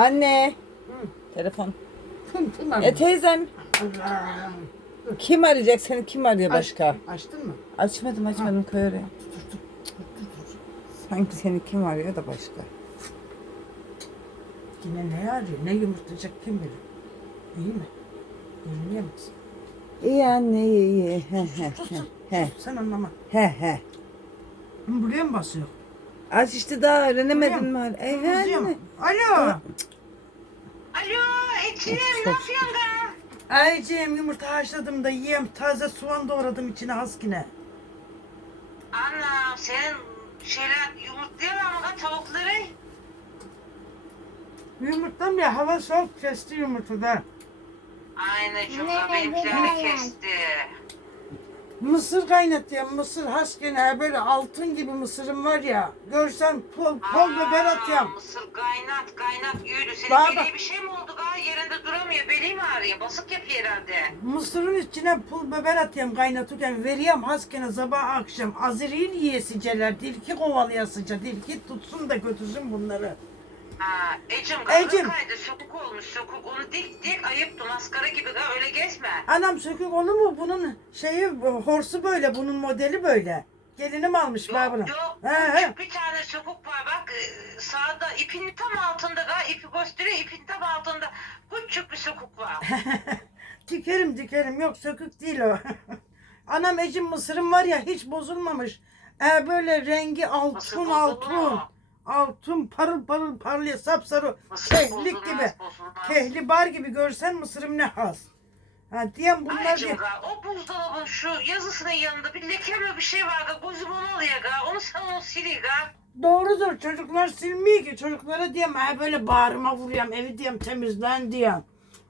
Anne. Telefon. Kim kim E teyzem. Allah'ım. Kim arayacak seni? Kim arıyor başka? Aç- Açtın mı? Açmadım açmadım dur dur. Sanki seni kim arıyor da başka. Yine ne arıyor? Ne yumurtlayacak kim bilir? İyi mi? Yürüyemez. İyi anne iyi iyi. He he he. Sen anlama. he he. Buraya mı basıyor? Aç işte daha öğrenemedin mi? Hala? E anne. Alo. Alo Çok ne yapıyorsun da? Aycığım yumurta haşladım da yiyem. Taze soğan doğradım içine haskine. Anam senin şeyler yumurtlayamam mı tavukları? Yumurtam ya hava soğuk kesti yumurtadan. Aynı cümle benimkileri kesti. Mısır kaynatıyorum. Mısır haskine böyle altın gibi mısırım var ya. Görsen pol, pol biber atıyorum. Mısır kaynat kaynat yürü. Senin Baba. bileğe bir şey mi oldu gal? Yerinde duramıyor. Beli mi ağrıyor? Basık yapıyor herhalde. Mısırın içine pul biber atıyorum kaynatırken veriyorum haskine sabah akşam aziril yiyesiceler dilki kovalayasıca dilki tutsun da götürsün bunları. Ha, Ecim Ecim. kaydı. Sokuk olmuş sokuk. Onu dik dik ayıptı. Maskara gibi gal. Öyle gezme. Anam sökük onu mu bunun şeyi horsu böyle bunun modeli böyle. Gelinim almış Yok ben bunu. yok. He he. Küçük bir tane sokuk var bak e, sağda ipin tam altında gal. ipi gösteriyor ipin tam altında. Küçük bir sokuk var. Dikerim dikerim yok sökük değil o. Anam ecim mısırım var ya hiç bozulmamış. E böyle rengi Mısır altın bozulur altın. mu? Altın parıl parıl parlıyor sapsarı. Kehlik gibi. bozulmaz. Kehli bar gibi görsen mısırım ne has. Ha diyem bunlar Anneciğim diye. o buzdolabın şu yazısının yanında bir leke mi bir şey var gal. Gözüm onu alıyor gal. Onu sen onu siliyor gal. Doğrudur çocuklar silmiyor ki. Çocuklara diyem ha böyle bağrıma vuruyorum evi diyem temizlen diyem.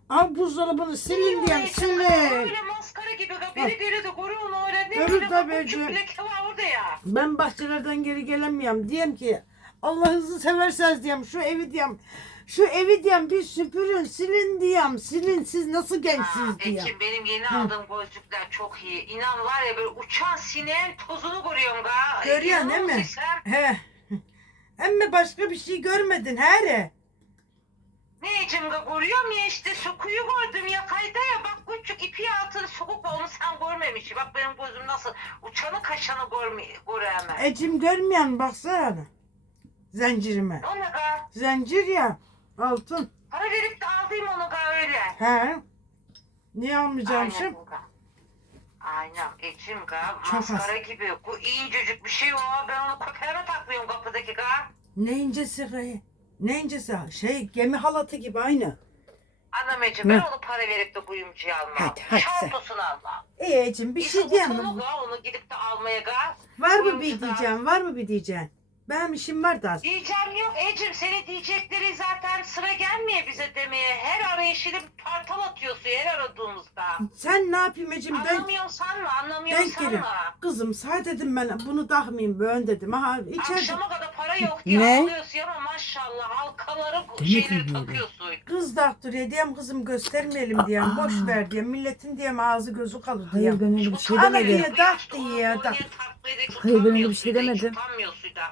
Ama buzdolabını silin diyem silin. Öyle maskara gibi gal. Biri biri de görüyor onu öyle. Ne Görür böyle tabii küçük canım. bir leke var orada ya. Ben bahçelerden geri gelemiyorum. Diyem ki Allah hızlı severseniz diyem şu evi diyem. Şu evi diyem bir süpürün silin diyem. Silin siz nasıl gençsiniz diyem. Ekim benim yeni Hı. aldığım gözlükler çok iyi. İnan var ya böyle uçan sineğin tozunu görüyorum gal. Görüyorsun değil mi? He. Emme başka bir şey görmedin he Ne Ecim gal görüyorum ya işte sokuyu gördüm ya kayda ya bak küçük ipi altını sokuk onu sen görmemişsin. Bak benim gözüm nasıl uçanı kaşanı görme, göremem. Ecim görmeyen baksana. Zincirime. O ne gal? Zincir ya. Altın. Para verip de aldıyım onu gal öyle. He. Niye? Aynen gal. Aynen Ecim gal Çok maskara gibi. Bu incecik bir şey o. Ben onu köpeğime taklıyorum kapıdaki gal. Ne incesi gayı? Ne incesi? Şey gemi halatı gibi aynı. Anam Ecim Ne? ben onu para verip de kuyumcuya almam. Hadi, hadi sen. Çantosunu almam. İyi Ecim bir şey İşin diyemem. utunu gal, onu gidip de almaya gal. Var mı bir Kuyumcuda. diyeceğim? Var mı bir diyeceğim? Benim işim var da. Diyeceğim yok Ecim seni diyecekleri zaten sıra gelmiyor bize demeye. Her arayışını partal atıyorsun her aradığımızda. Sen ne yapayım Ecim? Ben Anlamıyorsun sanma anlamıyorsun denk geliyorum. sanma. Kızım sağ dedim ben bunu takmayayım böyle dedim. Aha içeride. Akşama kadar para yok diye Ne? ağlıyorsun ama maşallah halkaları şeyleri takıyorsun. Kız daktırıyor diyem kızım göstermeyelim diyem. Boş ver diyem. Milletin diyem ağzı gözü kalır Hayır diyem. ben öyle bir şey demedim. diye dak diye dak. Hayır, ben öyle bir şey demedim. Utanmıyorsun da.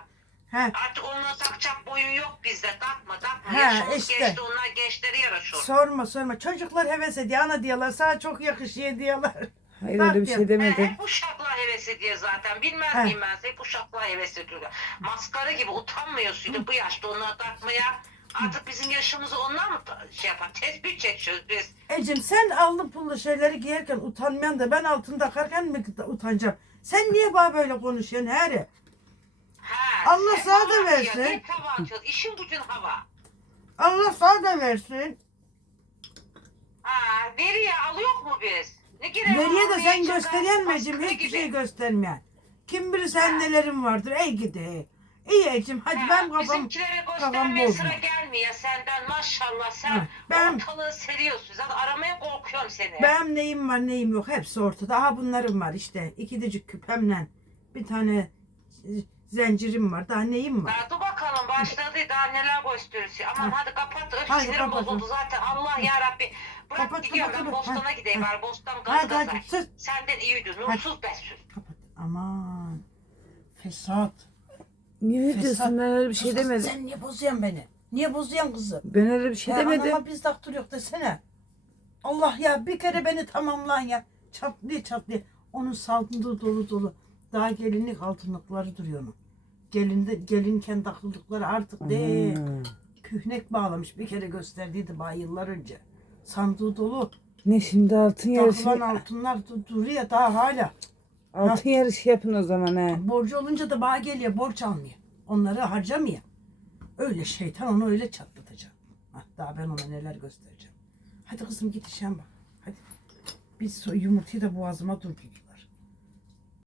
He. Artık onunla takacak boyun yok bizde. Takma takma. Ha, Yaşımız işte. geçti onlar gençleri yaraşır. Sorma sorma. Çocuklar heves ediyor. Ana diyorlar. Sana çok yakışıyor diyorlar. Hayır öyle bir şey He, demedim. hep uşaklar hevesi diye zaten. Bilmez He. miyim ben size? Hep uşaklar heves ediyorlar. Maskara gibi utanmıyorsun bu yaşta onları takmaya. Artık bizim yaşımızı onlar mı ta- şey yapar? Tespih çekiyoruz biz. Ecim sen allı pullu şeyleri giyerken utanmayan da ben altını takarken mi utanacağım? Sen niye bana böyle konuşuyorsun Harry? Allah sen sana da versin. hava atıyoruz. İşin gücün hava. Allah sana da versin. Ha, veriye alıyor mu biz? Ne gerek Nereye de sen Ecim? baskı Hiçbir gibi. şey göstermeyen. Kim bilir sen nelerin vardır. Ey gidi. İyi Ecim hadi Ha, ben kafam Bizimkilere göstermeye sıra gelmiyor senden maşallah sen Ha, ben- ortalığı seriyorsun. Zaten aramaya korkuyorum seni. Benim neyim var neyim yok hepsi ortada. Aha bunlarım var işte. İkidicik küpemle bir tane zencirim var. Daha neyim var? Daha dur bakalım başladı daha neler gösteriyorsun. Aman hadi kapat. Öf, Hadi sinirim kapat. bozuldu zaten. Allah ya Rabbi. Bırak Kapat, gidiyorum kapat, ben kapat. Bostan'a Ha, gideyim ha. bari. Bostan gazı Hadi sus. Senden iyidir. Nursuz besüz. Kapat. Aman. Fesat. Niye Fesat. diyorsun ben öyle bir şey demedim. Sen niye bozuyorsun beni? Niye bozuyorsun kızı? Ben öyle bir şey Ya demedim. Anama biz daktır yok desene. Allah ya bir kere beni tamamlan ya. Çatlıyor çatlıyor. Onun saltında dolu dolu. Daha gelinlik altınlıkları duruyor onun. Gelinde, gelinken takıldıkları artık de Hmm. kühnek bağlamış. Bir kere gösterdiydi bana yıllar önce. Sandığı dolu. Ne şimdi altın yarışı? Takılan altınlar du- duruyor daha hala. Altın yarışı yapın o zaman ha. Borcu olunca da bana geliyor borç almıyor. Onları harcamıyor. Öyle şeytan onu öyle çatlatacak. Hah, daha ben ona neler göstereceğim. Hadi kızım git işe bak. Hadi. Bir so- yumurtayı da boğazıma dur